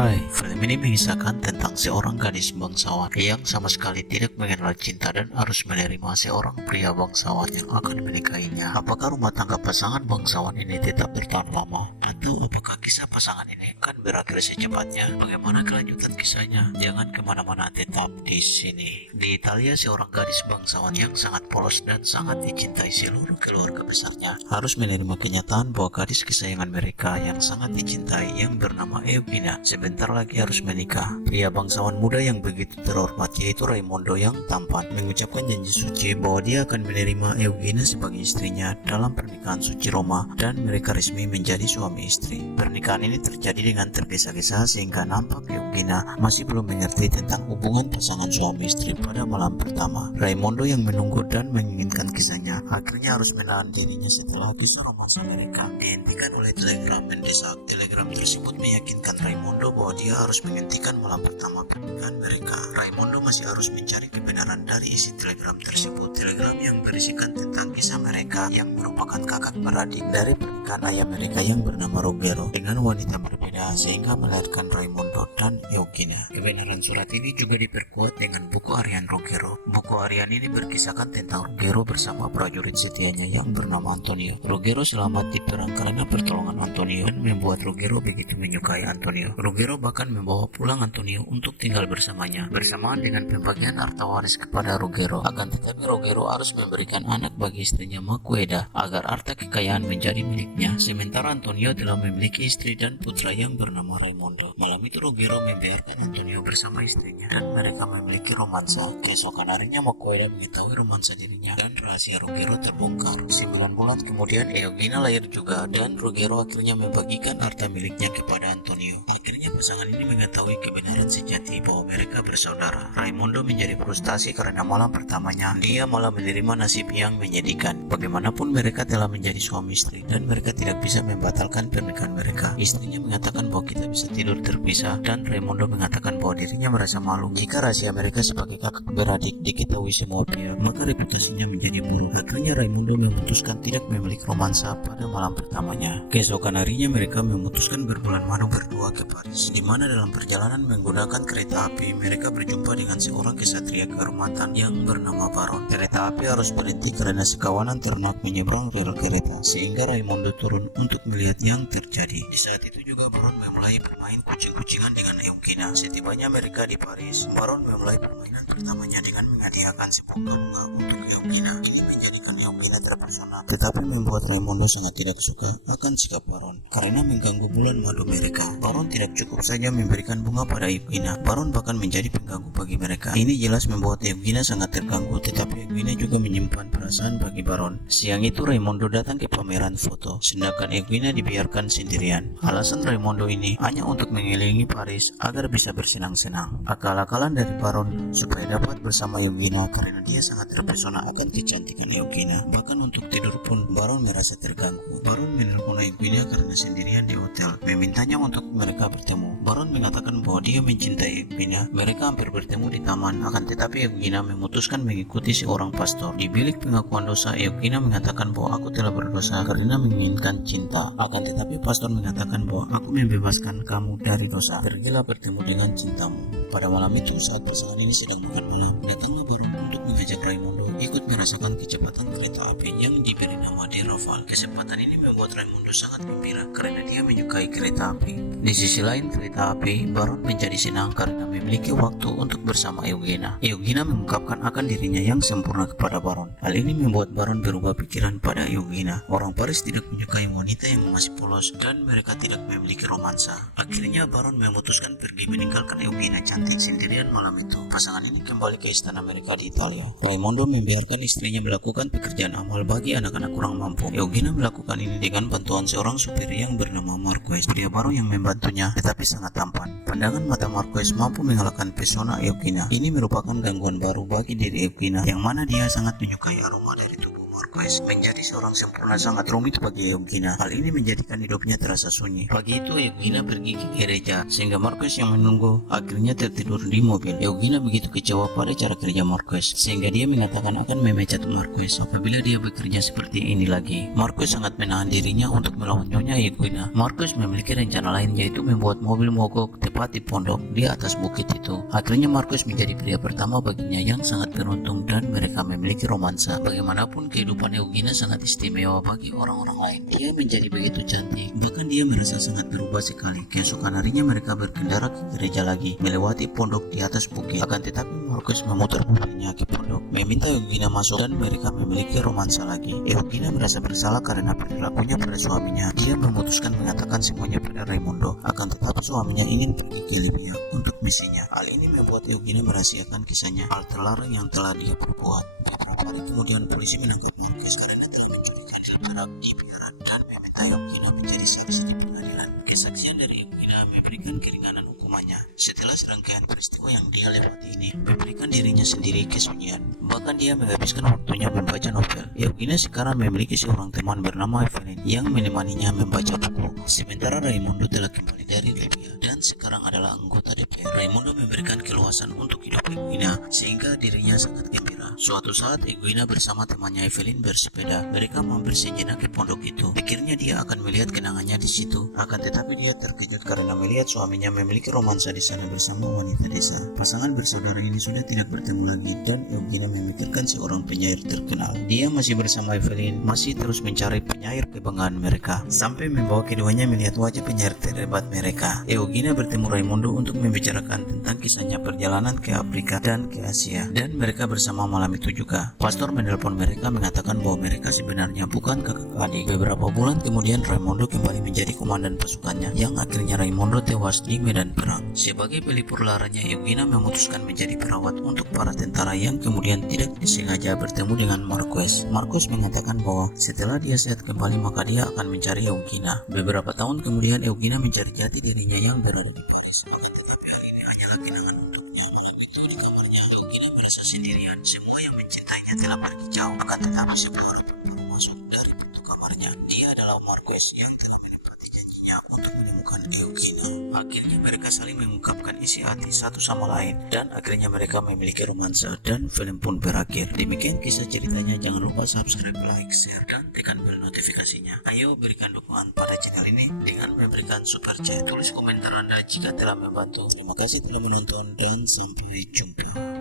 Hai, film ini mengisahkan tentang seorang gadis bangsawan yang sama sekali tidak mengenal cinta dan harus menerima seorang pria bangsawan yang akan menikahinya. Apakah rumah tangga pasangan bangsawan ini tetap bertahan lama? Atau apakah kisah pasangan ini akan berakhir secepatnya? Bagaimana kelanjutan kisahnya? Jangan kemana-mana, tetap di sini. Di Italia, seorang gadis bangsawan yang sangat polos dan sangat dicintai seluruh keluarga besarnya harus menerima kenyataan bahwa gadis kesayangan mereka yang sangat dicintai yang bernama Eugenia sebentar lagi harus menikah. Pria bangsawan muda yang begitu terhormat yaitu Raimondo yang tampan mengucapkan janji suci bahwa dia akan menerima Eugenia sebagai istrinya dalam pernikahan suci Roma dan mereka resmi menjadi suami istri. Pernikahan ini terjadi dengan tergesa-gesa sehingga nampak Eugenia masih belum mengerti tentang hubungan pasangan suami istri pada malam pertama. Raimondo yang menunggu dan menginginkan kisahnya akhirnya harus menahan dirinya setelah kisah romansa mereka dihentikan oleh telegram mendesak. Telegram tersebut meyakinkan Raimondo bahwa dia harus menghentikan malam pertama pernikahan mereka. Raimondo masih harus mencari kebenaran dari isi telegram tersebut. Telegram yang berisikan tentang kisah mereka yang merupakan kakak beradik dari pernikahan ayah mereka yang bernama Ruggero dengan wanita berbeda sehingga melahirkan Raimondo dan Eugenia. Kebenaran surat ini juga diperkuat dengan buku harian Ruggero. Buku harian ini berkisahkan tentang Ruggero bersama prajurit setianya yang bernama Antonio. Ruggero selamat di perang karena pertolongan Antonio dan membuat Ruggero begitu menyukai Antonio. Ruggero bahkan membawa pulang Antonio untuk tinggal bersamanya bersamaan dengan pembagian harta waris kepada Ruggero. Akan tetapi Ruggero harus memberikan anak bagi istrinya Maqueda agar harta kekayaan menjadi miliknya, sementara Antonio telah memiliki istri dan putra yang bernama Raimondo. Malam itu Ruggero membiarkan Antonio bersama istrinya dan mereka memiliki romansa. Keesokan harinya Maqueda mengetahui romansa dirinya dan rahasia Ruggero terbongkar. 9 bulan kemudian Eugenia lahir juga dan Ruggero akhirnya membagikan harta miliknya kepada Antonio. Akhirnya pasangan ini mengetahui kebenaran sejati bahwa mereka bersaudara. Raimondo menjadi frustasi karena malam pertamanya dia malah menerima nasib yang menyedihkan. Bagaimanapun mereka telah menjadi suami istri dan mereka tidak bisa membatalkan pernikahan mereka. Istrinya mengatakan bahwa kita bisa tidur terpisah dan Raimondo mengatakan bahwa dirinya merasa malu jika rahasia mereka sebagai kakak beradik diketahui semua pihak, maka reputasinya menjadi buruk. Akhirnya Raimondo memutuskan tidak memiliki romansa pada malam pertamanya. Keesokan harinya mereka memutuskan berbulan madu berdua ke Paris, di mana dalam perjalanan menggunakan kereta api mereka berjumpa dengan seorang kesatria kehormatan yang bernama Baron. Kereta api harus berhenti karena sekawanan ternak menyeberang rel kereta sehingga Raimondo turun untuk melihat yang terjadi. Di saat itu juga Baron memulai bermain kucing-kucingan dengan Eugenia. Setibanya mereka di Paris, Baron memulai permainan pertamanya dengan menghadiahkan sebuah bunga untuk Eugenia. Ini menjadikan Eugenia terpesona, tetapi membuat Raimondo sangat tidak suka akan sikap Baron karena mengganggu bulan madu mereka. Baron tidak cukup saja memberikan bunga pada Eugenia, Baron bahkan menjadi pengganggu bagi mereka. Ini jelas membuat Eugenia sangat terganggu, tetapi Eugenia juga menyimpan perasaan bagi Baron. Siang itu Raimondo datang ke pameran foto, sedangkan Eugenia dibiarkan sendirian. Alasan Raimondo ini hanya untuk mengelilingi Paris agar bisa bersenang-senang. Akal-akalan dari Baron supaya dapat bersama Eugenia karena dia sangat terpesona akan kecantikan Eugenia. Bahkan untuk tidur pun Baron merasa terganggu. Baron menelpon Eugenia karena sendirian di hotel, memintanya untuk mereka bertemu. Baron mengatakan bahwa dia mencintai Eugenia. Mereka hampir bertemu di taman, akan tetapi Eugenia memutuskan mengikuti seorang pastor. Di bilik pengakuan dosa, Eugenia mengatakan bahwa aku telah berdosa karena menginginkan cinta. Akan tetapi pastor mengatakan bahwa aku membebaskan kamu dari dosa. Pergilah bertemu dengan cintamu. Pada malam itu saat pasangan ini sedang makan malam, datanglah Baron untuk mengajak Raimondo ikut merasakan kecepatan kereta api yang diberi nama De Raval. Kesempatan ini membuat Raimondo sangat gembira karena dia menyukai kereta api. Di sisi lain kereta api, Baron menjadi senang karena memiliki waktu untuk bersama Eugenia. Eugenia mengungkapkan akan dirinya yang sempurna kepada Baron. Hal ini membuat Baron berubah pikiran pada Eugenia. Orang Paris tidak menyukai wanita yang masih polos dan mereka tidak memiliki romansa. Akhirnya Baron memutuskan pergi meninggalkan Eugenia cantik sendirian malam itu. Pasangan ini kembali ke istana mereka di Italia. Raimondo membiarkan istrinya melakukan pekerjaan amal bagi anak-anak kurang mampu. Eugenia melakukan ini dengan bantuan seorang supir yang bernama Marquez. Dia baru yang membantunya, tetapi sangat tampan. Pandangan mata Marquez mampu mengalahkan pesona Eugenia. Ini merupakan gangguan baru bagi diri Eugenia, yang mana dia sangat menyukai aroma dari tubuh Marquez. Marquez. Menjadi seorang sempurna sangat rumit bagi Eugenia. Hal ini menjadikan hidupnya terasa sunyi. Pagi itu Eugenia pergi ke gereja, sehingga Marquez yang menunggu akhirnya tertidur di mobil. Eugenia begitu kecewa pada cara kerja Marquez, sehingga dia mengatakan akan memecat Marquez apabila dia bekerja seperti ini lagi. Marquez sangat menahan dirinya untuk melawan Nyonya Eugenia. Marquez memiliki rencana lain, yaitu membuat mobil mogok tepat di pondok di atas bukit itu. Akhirnya Marquez menjadi pria pertama baginya yang sangat beruntung dan mereka memiliki romansa. Bagaimanapun kehidupan Eugenia sangat istimewa bagi orang-orang lain. Dia menjadi begitu cantik, bahkan dia merasa sangat berubah sekali. Keesokan harinya mereka berkendara ke gereja lagi, melewati pondok di atas bukit. Akan tetapi Marquez memutar mobilnya ke pondok, meminta Eugenia masuk dan mereka memiliki romansa lagi. Eugenia merasa bersalah karena perilakunya pada suaminya. Dia memutuskan mengatakan semuanya pada Raimundo. Akan tetapi suaminya ingin pergi ke Libya untuk misinya. Hal ini membuat Eugenia merahasiakan kisahnya, hal terlarang yang telah dia perbuat. Beberapa hari kemudian polisi menangkap Marquez karena telah mencuri kandil perak di biara dan meminta Eugenia menjadi saksi di pengadilan. Kesaksian dari Eugenia memberikan keringanan hukumannya. Setelah serangkaian peristiwa yang dia lewati ini memberikan dirinya sendiri kesunyian. Bahkan dia menghabiskan waktunya membaca novel. Eugenia sekarang memiliki seorang teman bernama Evelyn yang menemaninya membaca buku. Sementara Raimundo telah kembali dari Libya dan sekarang adalah anggota DPR. Raimundo memberikan keluasan untuk hidup Eugenia sehingga dirinya sangat gembira. Suatu saat Eugenia bersama temannya Evelyn bersepeda. Mereka mampir sejenak ke pondok itu. Pikirnya dia akan melihat kenangannya di situ. Akan tetapi dia terkejut karena melihat suaminya memiliki romansa di sana bersama wanita desa. Pasangan bersaudara ini sudah tidak bertemu lagi dan Eugenia memikirkan seorang penyair terkenal. Dia masih bersama Evelyn, masih terus mencari penyair kebanggaan mereka, sampai membawa keduanya melihat wajah penyair terhebat mereka. Eugenia bertemu Raimundo untuk membicarakan tentang kisahnya perjalanan ke Afrika dan ke Asia, dan mereka bersama malam itu juga. Pastor menelpon mereka mengatakan bahwa mereka sebenarnya bukan kakak adik. Beberapa bulan kemudian Raimundo kembali menjadi komandan pasukannya, yang akhirnya Raimundo tewas di medan perang. Sebagai pelipur laranya, Eugenia memutuskan menjadi perawat untuk para tentara yang kemudian tidak disengaja bertemu dengan Marquez. Marquez mengatakan bahwa setelah dia sehat kembali maka dia akan mencari Eugenia. Beberapa tahun kemudian Eugenia mencari jati dirinya yang berada di Paris. Akan tetapi hal ini hanyalah kenangan untuknya. Malam itu di kamarnya Eugenia merasa sendirian. Semua yang mencintainya telah pergi jauh. Akan tetapi sebuah orang baru masuk dari pintu kamarnya. Dia adalah Marquez yang telah menepati janjinya untuk menemukan Eugenia. Akhirnya mereka saling mengungkapkan isi hati satu sama lain dan akhirnya mereka memiliki romansa dan film pun berakhir. Demikian kisah ceritanya. Jangan lupa subscribe, like, share, dan tekan bel notifikasinya. Ayo berikan dukungan pada channel ini dengan memberikan super chat. Tulis komentar Anda jika telah membantu. Terima kasih telah menonton dan sampai jumpa.